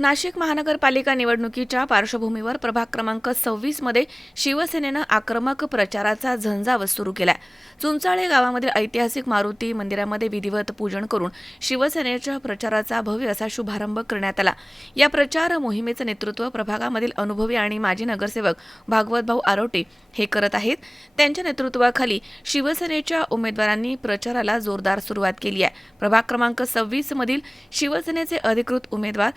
नाशिक महानगरपालिका निवडणुकीच्या पार्श्वभूमीवर प्रभाग क्रमांक सव्वीसमध्ये शिवसेनेनं आक्रमक प्रचाराचा झंझावत सुरू केलाय. चुंचाळे गावामध्ये ऐतिहासिक मारुती मंदिरामध्ये विधिवत पूजन करून शिवसेनेच्या प्रचाराचा भव्य असा शुभारंभ करण्यात आला. या प्रचार मोहिमेचं नेतृत्व प्रभागामधील अनुभवी आणि माजी नगरसेवक भागवत भाऊ आरोटे हे करत आहेत. त्यांच्या नेतृत्वाखाली शिवसेनेच्या उमेदवारांनी प्रचाराला जोरदार सुरुवात केली आहे. प्रभाग क्रमांक सव्वीसमधील शिवसेनेचे अधिकृत उमेदवार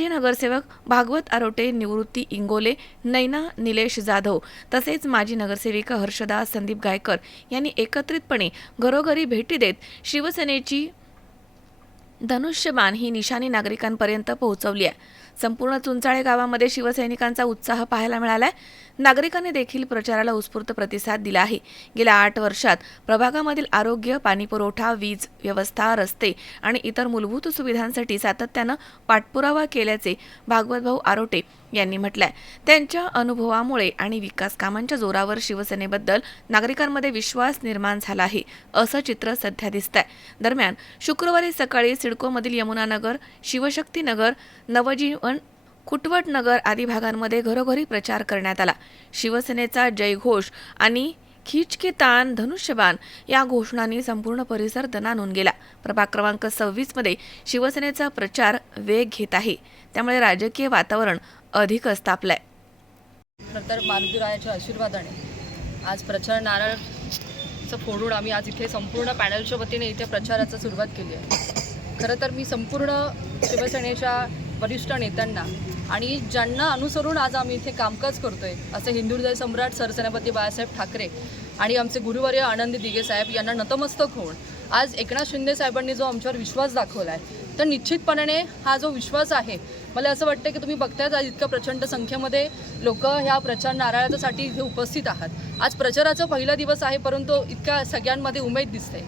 माजी नगरसेवक भागवत आरोटे निवृत्ती इंगोले नैना निलेश जाधव तसेच माजी नगरसेविका हर्षदा संदीप गायकर यांनी एकत्रितपणे घरोघरी भेटी देत शिवसेनेची धनुष्यबाण ही निशाणी नागरिकांपर्यंत पोहोचवली आहे. संपूर्ण चुंचाळे गावामध्ये शिवसैनिकांचा उत्साह पाहायला मिळालाय. नागरिकांनी देखील प्रचाराला उत्स्फूर्त प्रतिसाद दिला आहे. गेल्या आठ वर्षात प्रभागामधील आरोग्य पाणीपुरवठा वीज व्यवस्था रस्ते आणि इतर मूलभूत सुविधांसाठी सातत्यानं पाठपुरावा केल्याचे भागवत भाऊ आरोटे यांनी म्हटलंय. त्यांच्या अनुभवामुळे आणि विकास कामांच्या जोरावर शिवसेनेबद्दल नागरिकांमध्ये विश्वास निर्माण झाला आहे असं चित्र सध्या दिसतंय. दरम्यान शुक्रवारी सकाळी सिडकोमधील यमुनानगर शिवशक्तीनगर नवजीवन खुटवट नगर आदी भागांमध्ये घरोघरी प्रचार करण्यात आला. शिवसेनेचा जयघोष आणि खिच के तान धनुष्यबाण या घोषणांनी संपूर्ण परिसर दणानून गेला. प्रभाग क्रमांक सव्वीसमध्ये शिवसेनेचा प्रचार वेग घेत आहे. त्यामुळे राजकीय वातावरण अधिकच तापलंय नंतर मारुतीरायाच्या आशीर्वादाने आज प्रचार नारळचं फोडून आम्ही आज इथे संपूर्ण पॅनलच्या वतीने इथे प्रचाराचा सुरुवात केली आहे. खरं तर मी संपूर्ण शिवसेनेच्या वरिष्ठ नेत्यांना आणि ज्यांना अनुसरून आज आम्ही इथे कामकाज करतोय असं हिंदुदय सम्राट सरसेनापती बाळासाहेब ठाकरे आणि आमचे गुरुवर्य आनंदी दिगे साहेब यांना नतमस्तक होऊन आज एकनाथ शिंदे साहेबांनी जो आमच्यावर विश्वास दाखवला आहे तर निश्चितपणाने हा जो विश्वास आहे मला असं वाटतं की तुम्ही बघतायत आज इतक्या प्रचंड संख्येमध्ये लोक ह्या प्रचार नारळासाठी इथे उपस्थित आहात. आज प्रचाराचा पहिला दिवस आहे परंतु इतक्या सगळ्यांमध्ये उमेद दिसते.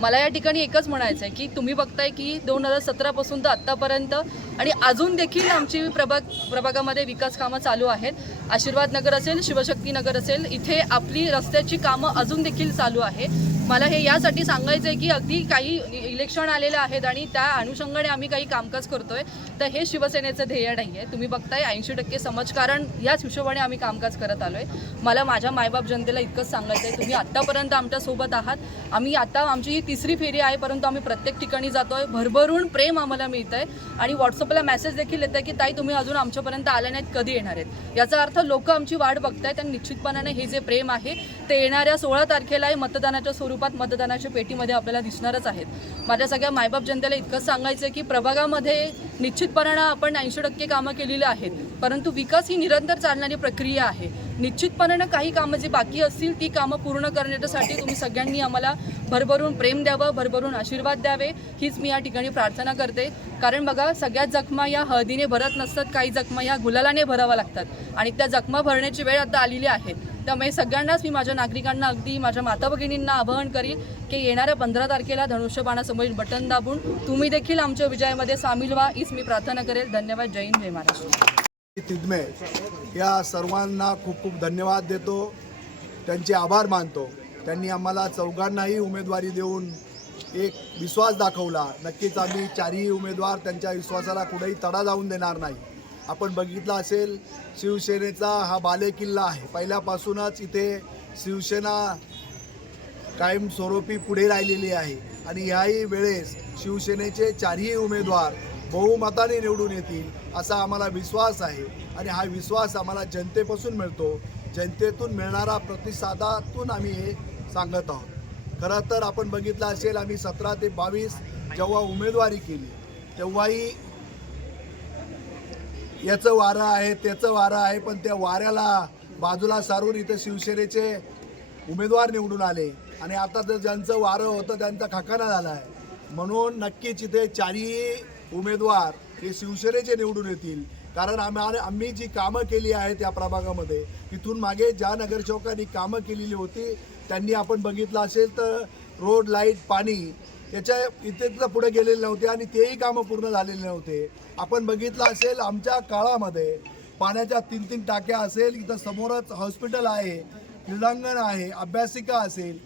मला या ठिकाणी एकच म्हणायचं आहे की तुम्ही बघताय की दोन हजार सतरापासून तर आत्तापर्यंत आणि अजून देखील आमची प्रभाग प्रभागामध्ये विकास कामं चालू आहेत. आशीर्वाद नगर असेल शिवशक्ती नगर असेल इथे आपली रस्त्याची कामं अजून देखील चालू आहे. मला हे यासाठी सांगायचं आहे की अगदी काही इलेक्शन आलेलं आहेत आणि त्या अनुषंगाने आम्ही काही कामकाज करतोय. तर हे शिवसेनेचं ध्येय नाही आहे तुम्ही बघताय ऐंशी टक्के समाजकारण याच हिशोबाने आम्ही कामकाज करत आलोय. मला माझ्या मायबाप जनतेला इतकंच सांगायचं आहे तुम्ही आत्तापर्यंत आमच्यासोबत आहात. आम्ही आता आमची ही तिसरी फेरी आहे परंतु आम्ही प्रत्येक ठिकाणी जातोय. भरभरून प्रेम आम्हाला मिळतंय. आणि व्हॉट्सअपला मेसेज देखील येत आहे की ताई तुम्ही अजून आमच्यापर्यंत आले नाहीत कधी येणार आहेत? याचा अर्थ लोक आमची वाट बघतायत आणि निश्चितपणाने हे जे प्रेम आहे ते येणाऱ्या सोळा तारखेला मतदानाच्या स्वरूपात मतदानाच्या पेटीमध्ये आपल्याला दिसणारच आहेत. माझ्या सगळ्या मायबाप जनतेला इतकंच सांगायचं आहे की प्रभागामध्ये निश्चितपणानं आपण ऐंशी टक्के कामं केलेली आहेत परंतु विकास ही निरंतर चालणारी प्रक्रिया आहे. निश्चितपणानं काही कामं जी बाकी असतील ती कामं पूर्ण करण्यासाठी तुम्ही सगळ्यांनी आम्हाला भरभरून प्रेम द्यावं भरभरून आशीर्वाद द्यावे हीच मी या ठिकाणी प्रार्थना करते. कारण बघा सगळ्याच जखमा या हळदीने भरत नसतात काही जखमा या गुलालाने भराव्या लागतात. आणि त्या जखमा भरण्याची वेळ आता आलेली आहे. त्यामुळे सगळ्यांनाच मी माझ्या नागरिकांना अगदी माझ्या माता भगिनींना आवाहन करीन की येणाऱ्या पंधरा तारखेला धनुष्यबाणासमोरील बटन दाबून तुम्ही देखील आमच्या विजयामध्ये सामील व्हा. हीच मी प्रार्थना करेल. धन्यवाद. जय हिंद. जय महाराष्ट्र. तिदमे या सर्वांना खूप खूप धन्यवाद देतो. त्यांचे आभार मानतो. त्यांनी आम्हाला चौघांनाही उमेदवारी देऊन एक विश्वास दाखवला. नक्कीच आम्ही चारही उमेदवार त्यांच्या विश्वासाला कुठेही तडा जाऊन देणार नाही. आपण बघितलं असेल शिवसेनेचा हा बालेकिल्ला आहे. पहिल्यापासूनच इथे शिवसेना कायमस्वरूपी पुढे राहिलेली आहे. आणि याही वेळेस शिवसेनेचे चारही उमेदवार बहुमताने निवडून येतील असा आम्हाला विश्वास आहे. आणि हा विश्वास आम्हाला जनतेपासून मिळतो. जनतेतून मिळणारा प्रतिसादातून आम्ही हे सांगत आहोत. खरं तर आपण बघितलं असेल आम्ही सतरा ते बावीस जेव्हा उमेदवारी केली तेव्हाही याचं वारं आहे त्याचं वारं आहे पण त्या वाऱ्याला बाजूला सारून इथं शिवसेनेचे उमेदवार निवडून आले. आणि आता जर ज्यांचं वारं होतं त्यांचा खाकाना झाला आहे म्हणून नक्कीच इथे चारही उमेदवार हे शिवसेनेचे निवडून येतील. कारण आम्ही आम्ही जी कामं केली आहेत या प्रभागामध्ये तिथून मागे ज्या नगरसेवकांनी कामं केलेली होती त्यांनी आपण बघितलं असेल तर रोड लाइट पाणी याच्या इथे पुढे गेलेले नव्हते आणि तेही कामं पूर्ण झालेले नव्हते. आपण बघितलं असेल आमच्या काळामध्ये पाण्याच्या तीन तीन टाक्या असेल इथं समोरच हॉस्पिटल आहे क्रीडांगण आहे अभ्यासिका असेल.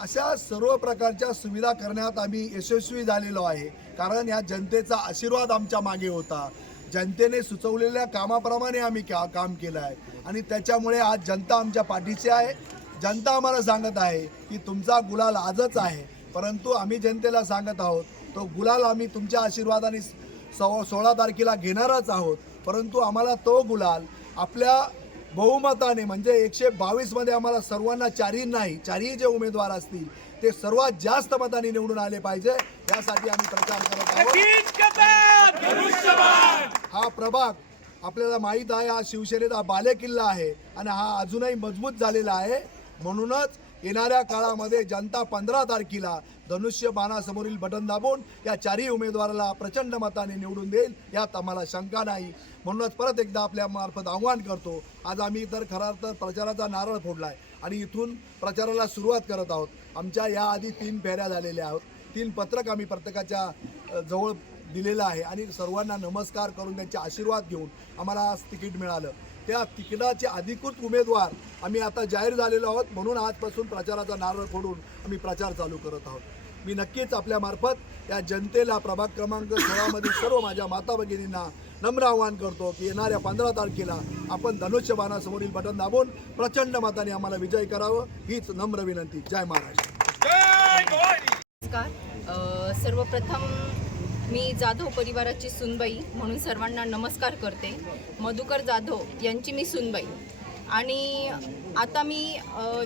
अशा सर्व प्रकारच्या सुविधा करण्यात आम्ही यशस्वी झालेलो आहे. कारण या जनतेचा आशीर्वाद आमच्या मागे होता. जनतेने सुचवलेल्या कामाप्रमाणे आम्ही का काम केलं आहे. आणि त्याच्यामुळे आज जनता आमच्या पाठीची आहे. जनता आम्हाला सांगत आहे की तुमचा गुलाल आजच आहे. परंतु आम्ही जनतेला सांगत आहोत तो गुलाल आम्ही तुमच्या आशीर्वादाने सो सोळा तारखेला घेणारच आहोत. परंतु आम्हाला तो गुलाल आपल्या बहुमताने म्हणजे एकशे बावीसमध्ये आम्हाला सर्वांना चारही नाही चारही जे उमेदवार असतील ते सर्वात जास्त मताने निवडून आले पाहिजे. यासाठी आम्ही प्रचार करत आहोत. हा प्रभाग आपल्याला माहीत आहे हा शिवसेनेचा बालेकिल्ला आहे आणि हा अजूनही मजबूत झालेला आहे. म्हणूनच येणाऱ्या काळामध्ये जनता पंधरा तारखेला धनुष्य बाणासमोरील बटन दाबून या चारही उमेदवाराला प्रचंड मताने निवडून देईल यात आम्हाला शंका नाही. म्हणूनच परत एकदा आपल्या मार्फत आव्हान करतो आज आम्ही तर खरा तर प्रचाराचा नारळ फोडला आहे आणि इथून प्रचाराला सुरुवात करत आहोत. आमच्या याआधी तीन फेऱ्या झालेल्या आहोत. तीन पत्रक आम्ही प्रत्येकाच्या जवळ दिलेलं आहे आणि सर्वांना नमस्कार करून त्यांचे आशीर्वाद घेऊन आम्हाला आज तिकीट मिळालं. त्या तिकिटाचे अधिकृत उमेदवार आम्ही आता जाहीर झालेलो आहोत म्हणून आजपासून प्रचाराचा नारळ फोडून आम्ही प्रचार चालू करत आहोत. मी नक्कीच आपल्या मार्फत या जनतेला प्रभाग क्रमांक सोळामधील सर्व माझ्या माता भगिनींना नम्र आवाहन करतो की येणाऱ्या पंधरा तारखेला आपण धनुष्यबाणासमोरील बटन दाबून प्रचंड मताने आम्हाला विजय करावं हीच नम्र विनंती. जय महाराष्ट्र. नमस्कार. सर्वप्रथम मी जाधव परिवाराची सुनबाई म्हणून सर्वांना नमस्कार करते. मधुकर जाधव यांची मी सुनबाई. आणि आता मी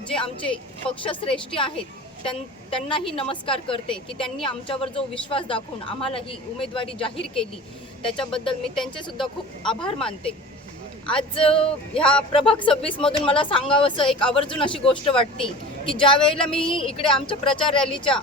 जे आमचे पक्षश्रेष्ठी आहेत त्यां त्यांनाही नमस्कार करते की त्यांनी आमच्यावर जो विश्वास दाखवून आम्हाला ही उमेदवारी जाहीर केली त्याच्याबद्दल मी त्यांचेसुद्धा खूप आभार मानते. आज ह्या प्रभाग सव्वीसमधून मला सांगावंसं एक आवर्जून अशी गोष्ट वाटते की ज्या वेळेला मी इकडे आमच्या प्रचार रॅलीच्या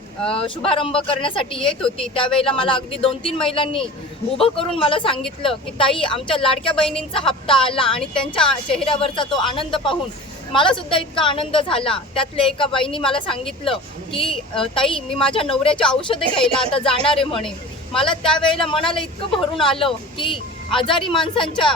शुभारंभ करण्यासाठी येत होती त्यावेळेला मला अगदी दोन तीन महिलांनी उभं करून मला सांगितलं की ताई आमच्या लाडक्या बहिणींचा हप्ता आला आणि त्यांच्या चेहऱ्यावरचा तो आनंद पाहून मला सुद्धा इतका आनंद झाला. त्यातल्या एका बाईनी मला सांगितलं की ताई मी माझ्या नवऱ्याच्या औषधे घ्यायला आता जाणार आहे म्हणे. मला त्यावेळेला मनाला इतकं भरून आलं की आजारी माणसांच्या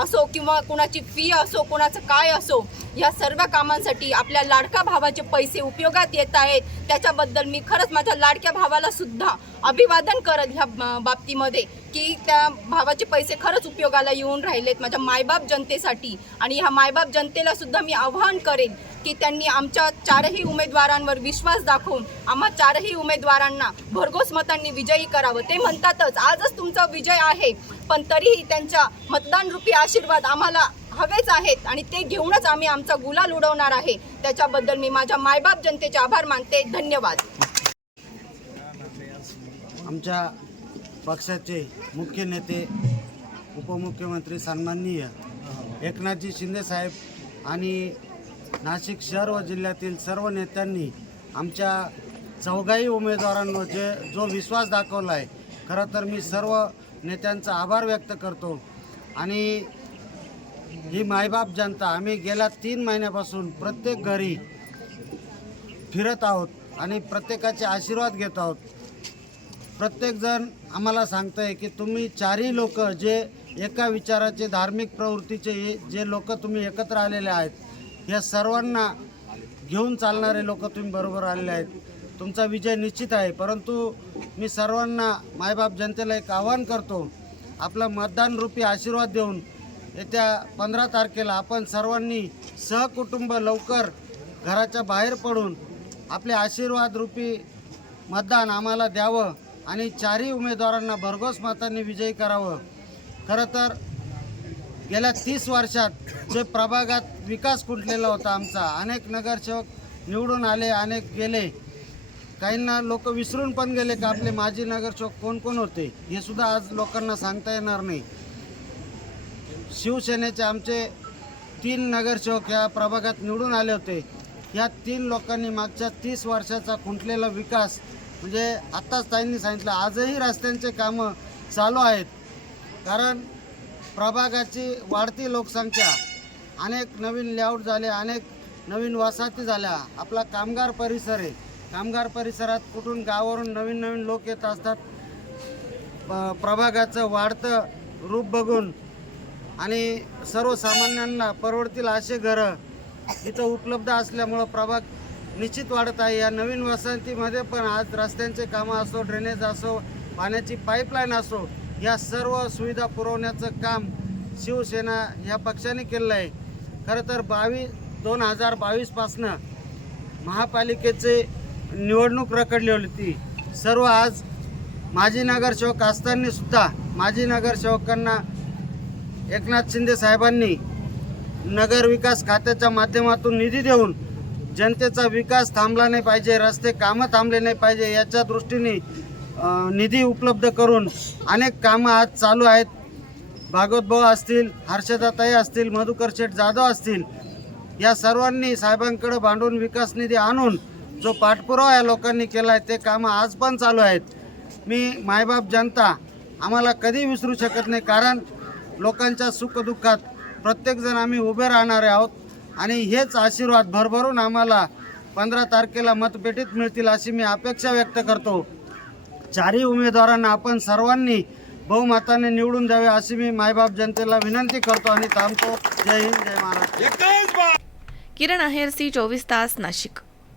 असो किंवा कुणाची फी असो कुणाचं काय असो या सर्व कामांसाठी आपल्या लाडक्या भावाचे पैसे उपयोगात येत आहेत. त्याच्याबद्दल मी खरंच माझ्या लाडक्या भावाला सुद्धा अभिवादन करत ह्या बाबतीमध्ये की त्या भावाचे पैसे खरंच उपयोगाला येऊन राहिलेत माझ्या मायबाप जनतेसाठी. आणि ह्या मायबाप जनतेला सुद्धा मी आव्हान करेन की त्यांनी आमच्या चारही उमेदवारांवर विश्वास दाखवून आम्हा चारही उमेदवारांना भरघोस मतांनी विजयी करावं. ते म्हणतातच आजच तुमचा विजय आहे. पण तरीही त्यांच्या मतदान रूपी आशीर्वाद आम्हाला हवेच आहेत आणि ते घेऊनच आम्ही आमचा गुलाल उडवणार आहे. त्याच्याबद्दल मी माझ्या मायबाप जनतेचे आभार मानते. धन्यवाद. आमच्या पक्षाचे मुख्य नेते उपमुख्यमंत्री सन्माननीय एकनाथजी शिंदेसाहेब आणि नाशिक शहर व जिल्ह्यातील सर्व नेत्यांनी आमच्या चौघाही उमेदवारांवर जे जो विश्वास दाखवला आहे खरं तर मी सर्व नेत्यांचा आभार व्यक्त करतो. आणि ही मायबाप जनता आम्ही गेल्या तीन महिन्यापासून प्रत्येक घरी फिरत आहोत आणि प्रत्येकाचे आशीर्वाद घेत आहोत. प्रत्येकजण आम्हाला सांगतंय की तुम्ही चारही लोक जे एका विचाराचे धार्मिक प्रवृत्तीचे हे जे लोक तुम्ही एकत्र आलेले आहेत या सर्वांना घेऊन चालणारे लोक तुम्ही बरोबर आलेले आहेत. तुमचा विजय निश्चित आहे. परंतु मी सर्वांना मायबाप जनतेला एक आवाहन करतो आपला मतदान रूपी आशीर्वाद देऊन येत्या पंधरा तारखेला आपण सर्वांनी सहकुटुंब लवकर घराच्या बाहेर पडून आपले आशीर्वाद रूपी मतदान आम्हाला द्यावं आणि चारही उमेदवारांना भरघोस मतांनी विजयी करावं. खरं तर गेल्या तीस वर्षात जे प्रभागात विकास खुंटलेला होता आमचा अनेक नगरसेवक निवडून आले अनेक गेले. काहींना लोक विसरून पण गेले का आपले माजी नगरसेवक कोण कोण होते हे सुद्धा आज लोकांना सांगता येणार नाही. शिवसेनेचे आमचे तीन नगरसेवक या प्रभागात निवडून आले होते. या तीन लोकांनी मागच्या तीस वर्षाचा खुंटलेला विकास म्हणजे आत्ताच ताईंनी सांगितलं आजही रस्त्यांचे कामं चालू आहेत. कारण प्रभागाची वाढती लोकसंख्या अनेक नवीन लेआउट झाले अनेक नवीन वसाहती झाल्या आपला कामगार परिसर आहे. कामगार परिसरात कुठून गावावरून नवीन नवीन लोक येत असतात. प- प्रभागाचं वाढतं रूप बघून आणि सर्वसामान्यांना परवडतील असे घरं इथं उपलब्ध असल्यामुळं प्रभाग निश्चित वाढत आहे. या नवीन वसंतीमध्ये पण आज रस्त्यांचे कामं असो ड्रेनेज असो पाण्याची पाईपलाईन असो या सर्व सुविधा पुरवण्याचं काम शिवसेना ह्या पक्षाने केलेलं आहे. खरं तर बावीस दोन हजार बावीसपासनं महापालिकेचे निवडणूक रखडली होती सर्व आज माजी नगरसेवक असतानासुद्धा माजी नगरसेवकांना एकनाथ शिंदे साहेबांनी नगर विकास खात्याच्या माध्यमातून निधी देऊन जनतेचा विकास थांबला नाही पाहिजे रस्ते कामं थांबले नाही पाहिजे याच्या दृष्टीने निधी उपलब्ध करून अनेक कामं आज चालू आहेत. भागवत भाऊ असतील हर्षदाताई असतील मधुकर शेठ जाधव असतील या सर्वांनी साहेबांकडे भांडून विकास निधी आणून जो पाठपुरावा या लोकांनी केला आहे ते कामं आज पण चालू आहेत. मी मायबाप जनता आम्हाला कधी विसरू शकत नाही कारण लोकांच्या सुखदुःखात प्रत्येकजण आम्ही उभे राहणारे आहोत आणि हेच आशीर्वाद भरभरून आम्हाला पंधरा तारखेला मतपेटीत मिळतील अशी मी अपेक्षा व्यक्त करतो. चारही उमेदवारांना आपण सर्वांनी बहुमताने निवडून द्यावे अशी मी मायबाप जनतेला विनंती करतो आणि थांबतो. जय हिंद जय महाराष्ट्र. किरण आहेर सी चोवीस तास नाशिक.